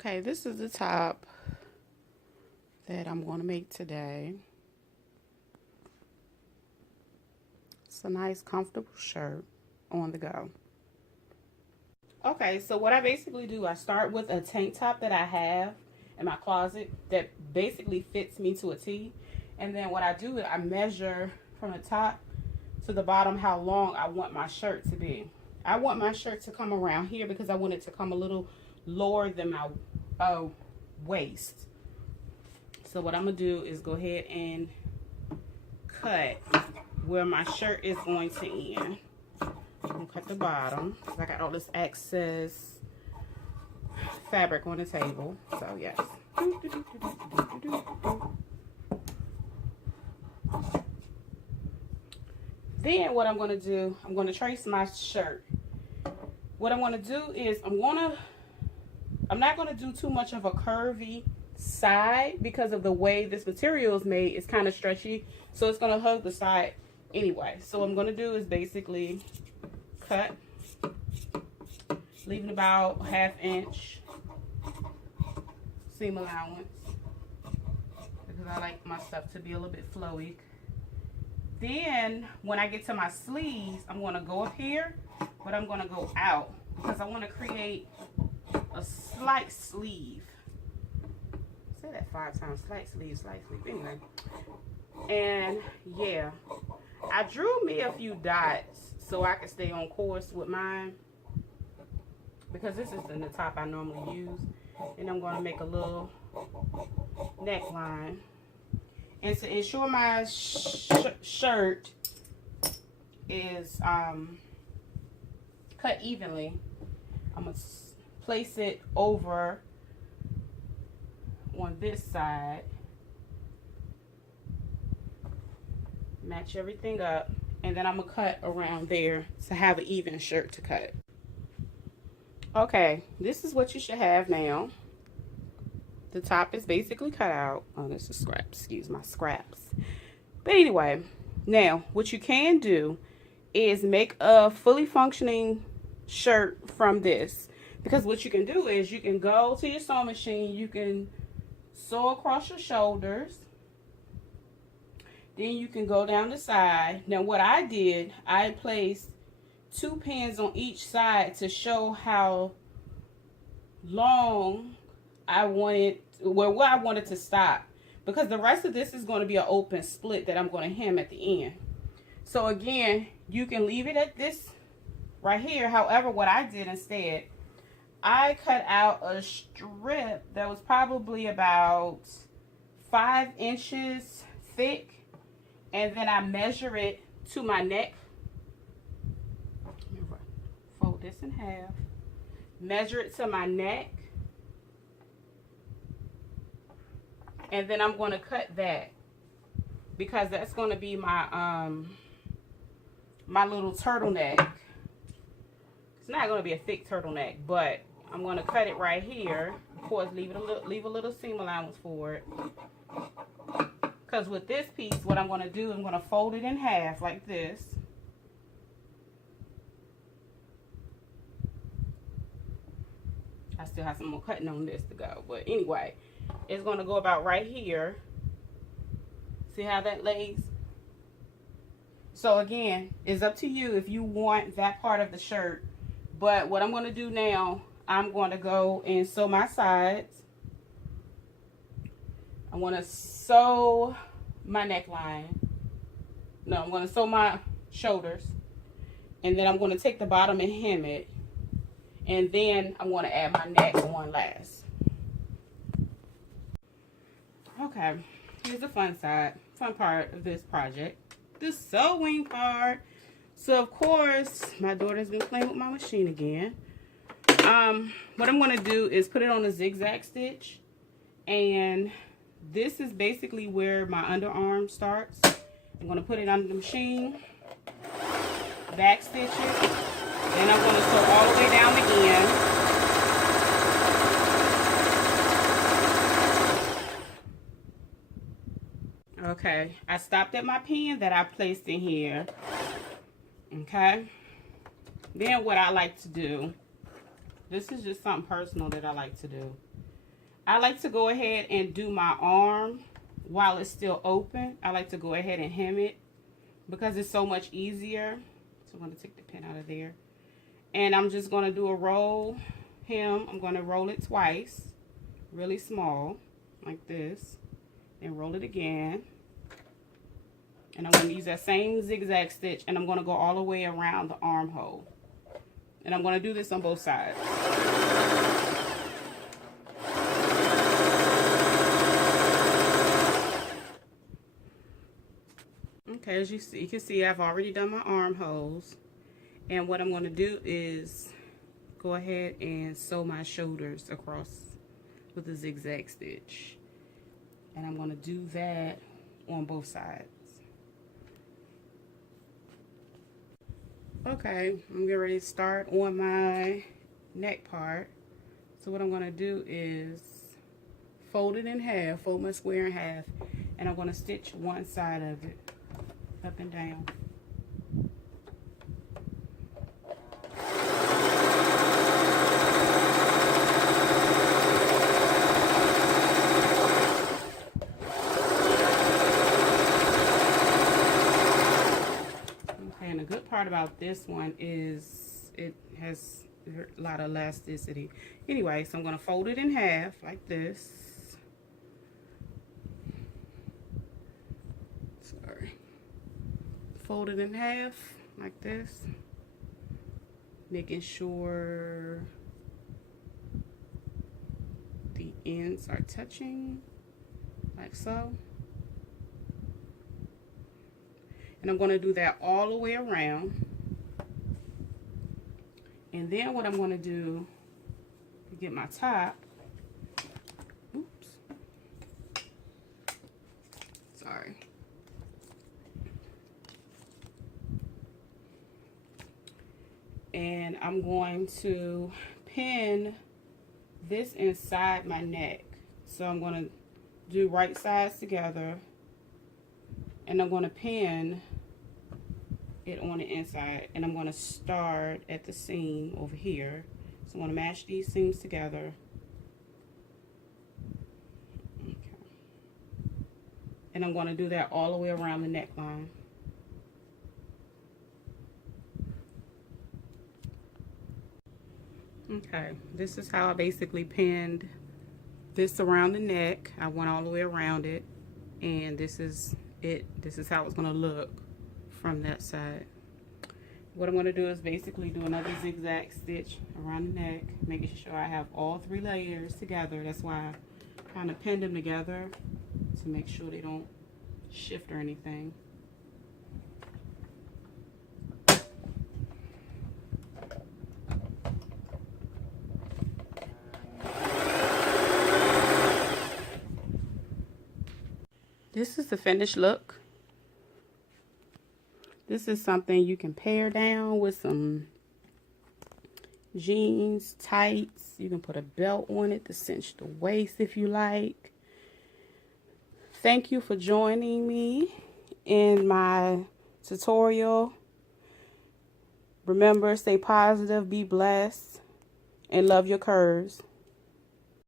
Okay, this is the top that I'm going to make today. It's a nice, comfortable shirt on the go. Okay, so what I basically do, I start with a tank top that I have in my closet that basically fits me to a T. And then what I do is I measure from the top to the bottom how long I want my shirt to be. I want my shirt to come around here because I want it to come a little lower than my waist. So what I'm gonna do is go ahead and cut where my shirt is going to end. I'm gonna cut the bottom because I got all this excess fabric on the table. So yes. Then what I'm gonna do, I'm gonna trace my shirt. What I'm gonna do is I'm not gonna do too much of a curvy side because of the way this material is made. It's kind of stretchy, so it's gonna hug the side anyway. So what I'm gonna do is basically cut, leaving about 1/2 inch seam allowance because I like my stuff to be a little bit flowy. Then when I get to my sleeves, I'm gonna go up here, but I'm gonna go out because I want to create a slight sleeve. Say that 5 times. Slight sleeve, slight sleeve. Anyway, and yeah, I drew me a few dots so I can stay on course with mine because this is the top I normally use. And I'm going to make a little neckline. And to ensure my shirt is cut evenly, I'm going to place it over on this side, match everything up, and then I'm gonna cut around there to have an even shirt to cut. Okay, this is what you should have now. The top is basically cut out. Oh, this is scraps. Excuse my scraps. But anyway, now what you can do is make a fully functioning shirt from this, because what you can do is you can go to your sewing machine, you can sew across your shoulders, then you can go down the side. Now what I did, I placed 2 pins on each side to show how long I wanted, well, where I wanted to stop, because the rest of this is going to be an open split that I'm going to hem at the end. So again, you can leave it at this right here. However, what I did instead, I cut out a strip that was probably about 5 inches thick, and then I measure it to my neck. Fold this in half, measure it to my neck, and then I'm going to cut that because that's going to be my my little turtleneck. It's not going to be a thick turtleneck, but I'm going to cut it right here. Of course, leave a little seam allowance for it. Because with this piece, what I'm going to do, I'm going to fold it in half like this. I still have some more cutting on this to go. But anyway, it's going to go about right here. See how that lays? So again, it's up to you if you want that part of the shirt. But what I'm going to do now, I'm going to go and sew my sides. I want to sew my neckline. No, I'm going to sew my shoulders. And then I'm going to take the bottom and hem it. And then I'm going to add my neck on last. Okay, here's the fun part of this project. The sewing part. So of course, my daughter's been playing with my machine again. What I'm going to do is put it on a zigzag stitch, and this is basically where my underarm starts. I'm going to put it under the machine, back stitch it, then I'm going to sew all the way down the end. Okay, I stopped at my pin that I placed in here. Okay, then what I like to do, this is just something personal that I like to do. I like to go ahead and do my arm while it's still open. I like to go ahead and hem it because it's so much easier. So I'm going to take the pin out of there. And I'm just going to do a roll hem. I'm going to roll it twice, really small, like this. And roll it again. And I'm going to use that same zigzag stitch, and I'm going to go all the way around the armhole. And I'm going to do this on both sides. Okay, as you see, you can see I've already done my armholes. And what I'm going to do is go ahead and sew my shoulders across with a zigzag stitch. And I'm going to do that on both sides. Okay, I'm getting ready to start on my neck part. So what I'm going to do is fold it in half, fold my square in half, and I'm going to stitch one side of it up and down. And the good part about this one is it has a lot of elasticity. Anyway, so I'm going to fold it in half like this. Sorry. Fold it in half like this. Making sure the ends are touching like so. And I'm going to do that all the way around. And then what I'm going to do to get my top, oops, sorry. And I'm going to pin this inside my neck. So I'm going to do right sides together. And I'm going to pin it on the inside, and I'm going to start at the seam over here. So I'm going to match these seams together. Okay. And I'm going to do that all the way around the neckline. Okay, this is how I basically pinned this around the neck. I went all the way around it, and this is it. This is how it's going to look from that side. What I'm going to do is basically do another zigzag stitch around the neck, making sure I have all 3 layers together. That's why I kind of pinned them together to make sure they don't shift or anything. This is the finished look. This is something you can pair down with some jeans, tights. You can put a belt on it to cinch the waist if you like. Thank you for joining me in my tutorial. Remember, stay positive, be blessed, and love your curves.